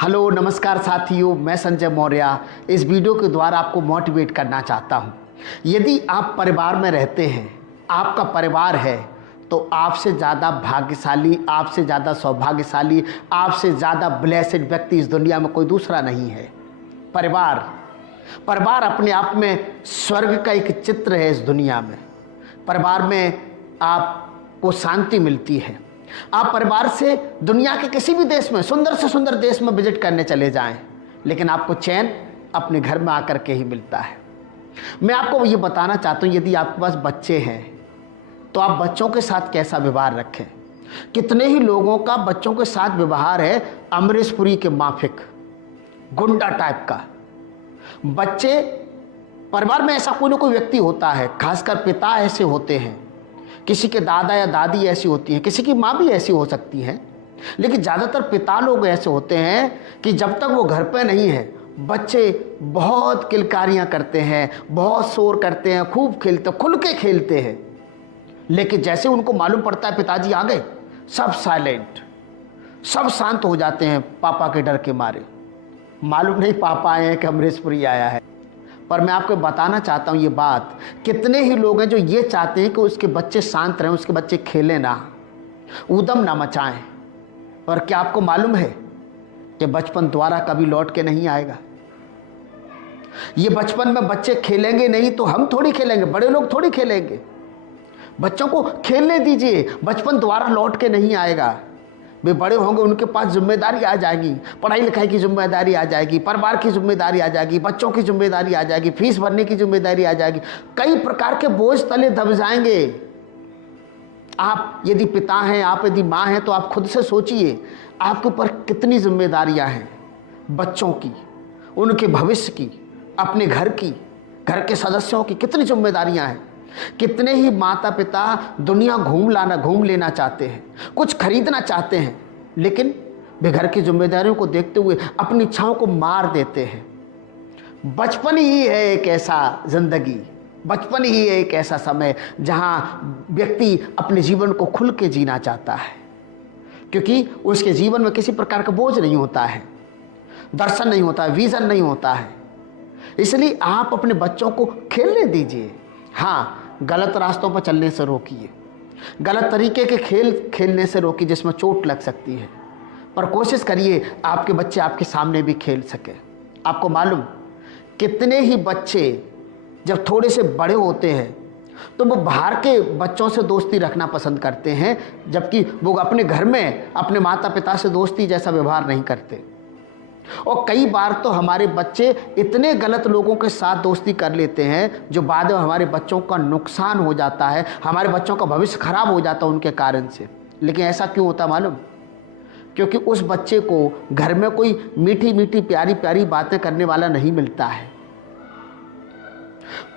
Hello नमस्कार साथियों, मैं संजय मौर्य इस वीडियो के द्वारा आपको मोटिवेट करना चाहता हूं। यदि आप परिवार में रहते हैं, आपका परिवार है, तो आपसे ज़्यादा भाग्यशाली, आपसे ज़्यादा सौभाग्यशाली, आपसे ज़्यादा ब्लेसेड व्यक्ति इस दुनिया में कोई दूसरा नहीं है। परिवार परिवार अपने आप में स्वर्ग का एक चित्र है। इस दुनिया में परिवार में आपको शांति मिलती है। आप परिवार से दुनिया के किसी भी देश में, सुंदर से सुंदर देश में विजिट करने चले जाएं, लेकिन आपको चैन अपने घर में आकर के ही मिलता है। मैं आपको ये बताना चाहता हूँ, यदि आपके पास बच्चे हैं तो आप बच्चों के साथ कैसा व्यवहार रखें। कितने ही लोगों का बच्चों के साथ व्यवहार है अमरीश पुरी के माफिक, गुंडा टाइप का। बच्चे परिवार में ऐसा कोई ना कोई व्यक्ति होता है, खासकर पिता ऐसे होते हैं, किसी के दादा या दादी ऐसी होती हैं, किसी की माँ भी ऐसी हो सकती है, लेकिन ज़्यादातर पिता लोग ऐसे होते हैं कि जब तक वो घर पे नहीं है बच्चे बहुत किलकारियाँ करते हैं, बहुत शोर करते हैं, खूब खेलते, खुल के खेलते हैं। लेकिन जैसे उनको मालूम पड़ता है पिताजी आ गए, सब साइलेंट, सब शांत हो जाते हैं पापा के डर के मारे। मालूम नहीं पापा आए हैं कि अमरीश पुरी आया है। पर मैं आपको बताना चाहता हूँ ये बात, कितने ही लोग हैं जो ये चाहते हैं कि उसके बच्चे शांत रहें, उसके बच्चे खेलें ना, ऊधम ना मचाएं। और क्या आपको मालूम है कि बचपन दोबारा कभी लौट के नहीं आएगा। ये बचपन में बच्चे खेलेंगे नहीं तो हम थोड़ी खेलेंगे, बड़े लोग थोड़ी खेलेंगे। बच्चों को खेलने दीजिए, बचपन दोबारा लौट के नहीं आएगा। वे बड़े होंगे, उनके पास जिम्मेदारी आ जाएगी, पढ़ाई लिखाई की जिम्मेदारी आ जाएगी, परिवार की जिम्मेदारी आ जाएगी, बच्चों की जिम्मेदारी आ जाएगी, फीस भरने की जिम्मेदारी आ जाएगी, कई प्रकार के बोझ तले दब जाएंगे। आप यदि पिता हैं, आप यदि माँ हैं, तो आप खुद से सोचिए आपके ऊपर कितनी जिम्मेदारियां हैं, बच्चों की, उनके भविष्य की, अपने घर की, घर के सदस्यों की कितनी जिम्मेदारियां हैं। कितने ही माता पिता दुनिया घूम लेना चाहते हैं, कुछ खरीदना चाहते हैं, लेकिन वे घर की जिम्मेदारियों को देखते हुए अपनी इच्छाओं को मार देते हैं। बचपन ही है एक ऐसा जिंदगी, बचपन ही है एक ऐसा समय जहां व्यक्ति अपने जीवन को खुल के जीना चाहता है, क्योंकि उसके जीवन में किसी प्रकार का बोझ नहीं होता है, दर्शन नहीं होता है, विजन नहीं होता है। इसलिए आप अपने बच्चों को खेलने दीजिए। हाँ, गलत रास्तों पर चलने से रोकिए, गलत तरीके के खेल खेलने से रोकिए जिसमें चोट लग सकती है, पर कोशिश करिए आपके बच्चे आपके सामने भी खेल सके। आपको मालूम कितने ही बच्चे जब थोड़े से बड़े होते हैं तो वो बाहर के बच्चों से दोस्ती रखना पसंद करते हैं, जबकि वो अपने घर में अपने माता पिता से दोस्ती जैसा व्यवहार नहीं करते। और कई बार तो हमारे बच्चे इतने गलत लोगों के साथ दोस्ती कर लेते हैं जो बाद में हमारे बच्चों का नुकसान हो जाता है, हमारे बच्चों का भविष्य खराब हो जाता है उनके कारण से। लेकिन ऐसा क्यों होता मालूम? क्योंकि उस बच्चे को घर में कोई मीठी मीठी प्यारी प्यारी बातें करने वाला नहीं मिलता है।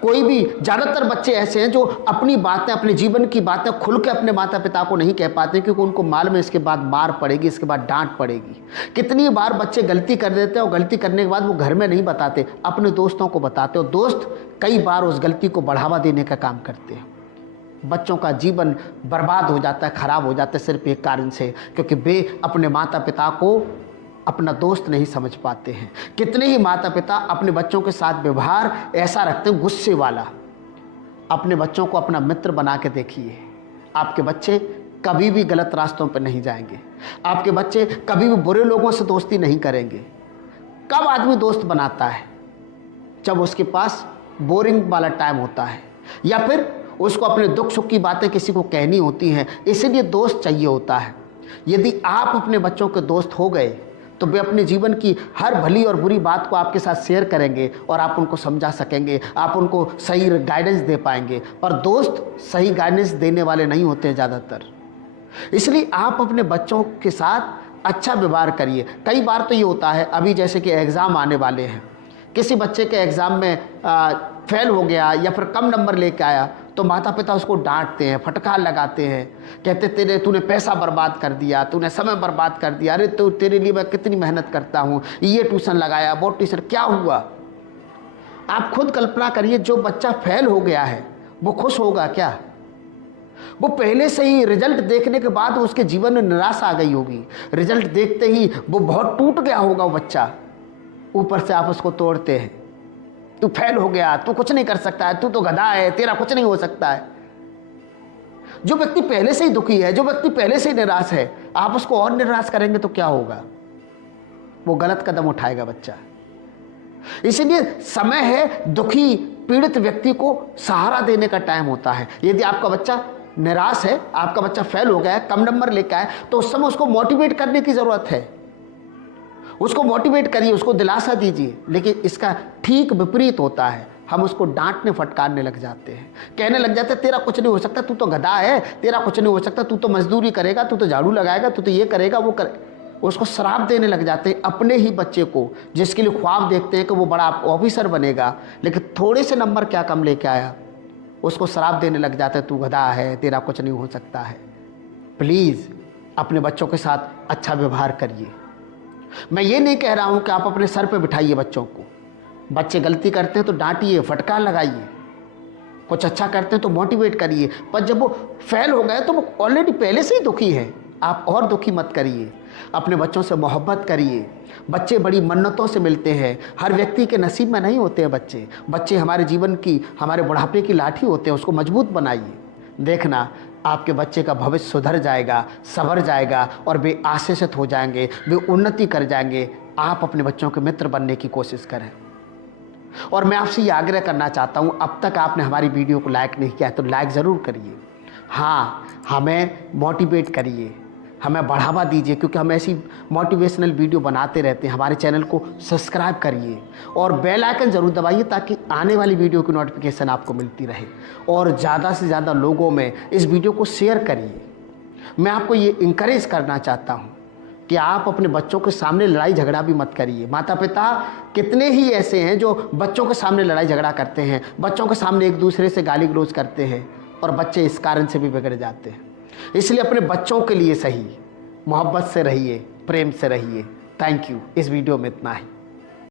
कोई भी, ज़्यादातर बच्चे ऐसे हैं जो अपनी बातें, अपने जीवन की बातें खुल के अपने माता पिता को नहीं कह पाते, क्योंकि उनको मालूम है इसके बाद मार पड़ेगी, इसके बाद डांट पड़ेगी। कितनी बार बच्चे गलती कर देते हैं और गलती करने के बाद वो घर में नहीं बताते, अपने दोस्तों को बताते, और दोस्त कई बार उस गलती को बढ़ावा देने का काम करते हैं। बच्चों का जीवन बर्बाद हो जाता है, खराब हो जाता है, सिर्फ एक कारण से, क्योंकि वे अपने माता पिता को अपना दोस्त नहीं समझ पाते हैं। कितने ही माता पिता अपने बच्चों के साथ व्यवहार ऐसा रखते हैं, गुस्से वाला। अपने बच्चों को अपना मित्र बना के देखिए, आपके बच्चे कभी भी गलत रास्तों पर नहीं जाएंगे, आपके बच्चे कभी भी बुरे लोगों से दोस्ती नहीं करेंगे। कब आदमी दोस्त बनाता है? जब उसके पास बोरिंग वाला टाइम होता है, या फिर उसको अपने दुख सुख की बातें किसी को कहनी होती हैं, इसीलिए दोस्त चाहिए होता है। यदि आप अपने बच्चों के दोस्त हो गए तो वे अपने जीवन की हर भली और बुरी बात को आपके साथ शेयर करेंगे और आप उनको समझा सकेंगे, आप उनको सही गाइडेंस दे पाएंगे। पर दोस्त सही गाइडेंस देने वाले नहीं होते हैं ज़्यादातर। इसलिए आप अपने बच्चों के साथ अच्छा व्यवहार करिए। कई बार तो ये होता है, अभी जैसे कि एग्ज़ाम आने वाले हैं, किसी बच्चे के एग्ज़ाम में फेल हो गया या फिर कम नंबर लेके आया, तो माता पिता उसको डांटते हैं, फटकार लगाते हैं, कहते तूने पैसा बर्बाद कर दिया, तूने समय बर्बाद कर दिया, अरे तो तेरे लिए मैं कितनी मेहनत करता हूँ, ये ट्यूशन लगाया, वो ट्यूशन, क्या हुआ? आप खुद कल्पना करिए, जो बच्चा फेल हो गया है वो खुश होगा क्या? वो पहले से ही रिजल्ट देखने के बाद उसके जीवन में निराशा आ गई होगी। रिजल्ट देखते ही वो बहुत टूट गया होगा वो बच्चा। ऊपर से आप उसको तोड़ते हैं, तू फेल हो गया, तू कुछ नहीं कर सकता है, तू तो गधा है, तेरा कुछ नहीं हो सकता है। जो व्यक्ति पहले से ही दुखी है, जो व्यक्ति पहले से ही निराश है, आप उसको और निराश करेंगे तो क्या होगा? वो गलत कदम उठाएगा बच्चा। इसलिए समय है दुखी पीड़ित व्यक्ति को सहारा देने का टाइम होता है। यदि आपका बच्चा निराश है, आपका बच्चा फेल हो गया है, कम नंबर लेकर आए, तो उस समय उसको मोटिवेट करने की जरूरत है। उसको मोटिवेट करिए, उसको दिलासा दीजिए। लेकिन इसका ठीक विपरीत होता है, हम उसको डांटने फटकारने लग जाते हैं, कहने लग जाते हैं तेरा कुछ नहीं हो सकता, तू तो गधा है, तेरा कुछ नहीं हो सकता, तू तो मजदूरी करेगा, तू तो झाड़ू लगाएगा, तू तो ये करेगा वो करे। उसको श्राप देने लग जाते हैं अपने ही बच्चे को, जिसके लिए ख्वाब देखते हैं कि वो बड़ा ऑफिसर बनेगा, लेकिन थोड़े से नंबर क्या कम लेके आया, उसको श्राप देने लग जाते हैं, तू गधा है, तेरा कुछ नहीं हो सकता है। प्लीज़ अपने बच्चों के साथ अच्छा व्यवहार करिए। मैं ये नहीं कह रहा हूँ कि आप अपने सर पे बिठाइए बच्चों को। बच्चे गलती करते हैं तो डांटिए, फटकार लगाइए, कुछ अच्छा करते हैं तो मोटिवेट करिए। पर जब वो फेल हो गए तो वो ऑलरेडी पहले से ही दुखी है, आप और दुखी मत करिए। अपने बच्चों से मोहब्बत करिए। बच्चे बड़ी मन्नतों से मिलते हैं, हर व्यक्ति के नसीब में नहीं होते हैं बच्चे। बच्चे हमारे जीवन की, हमारे बुढ़ापे की लाठी होते हैं, उसको मजबूत बनाइए। देखना आपके बच्चे का भविष्य सुधर जाएगा, संवर जाएगा और वे आशीषित हो जाएंगे, वे उन्नति कर जाएंगे। आप अपने बच्चों के मित्र बनने की कोशिश करें। और मैं आपसे ये आग्रह करना चाहता हूँ, अब तक आपने हमारी वीडियो को लाइक नहीं किया है तो लाइक ज़रूर करिए। हाँ, हमें मोटिवेट करिए, हमें बढ़ावा दीजिए, क्योंकि हम ऐसी मोटिवेशनल वीडियो बनाते रहते हैं। हमारे चैनल को सब्सक्राइब करिए और बेल आइकन ज़रूर दबाइए ताकि आने वाली वीडियो की नोटिफिकेशन आपको मिलती रहे। और ज़्यादा से ज़्यादा लोगों में इस वीडियो को शेयर करिए। मैं आपको ये इंकरेज करना चाहता हूँ कि आप अपने बच्चों के सामने लड़ाई झगड़ा भी मत करिए। माता पिता कितने ही ऐसे हैं जो बच्चों के सामने लड़ाई झगड़ा करते हैं, बच्चों के सामने एक दूसरे से गाली गलौज करते हैं और बच्चे इस कारण से भी बिगड़ जाते हैं। इसलिए अपने बच्चों के लिए सही मोहब्बत से रहिए, प्रेम से रहिए। Thank you. इस वीडियो में इतना ही।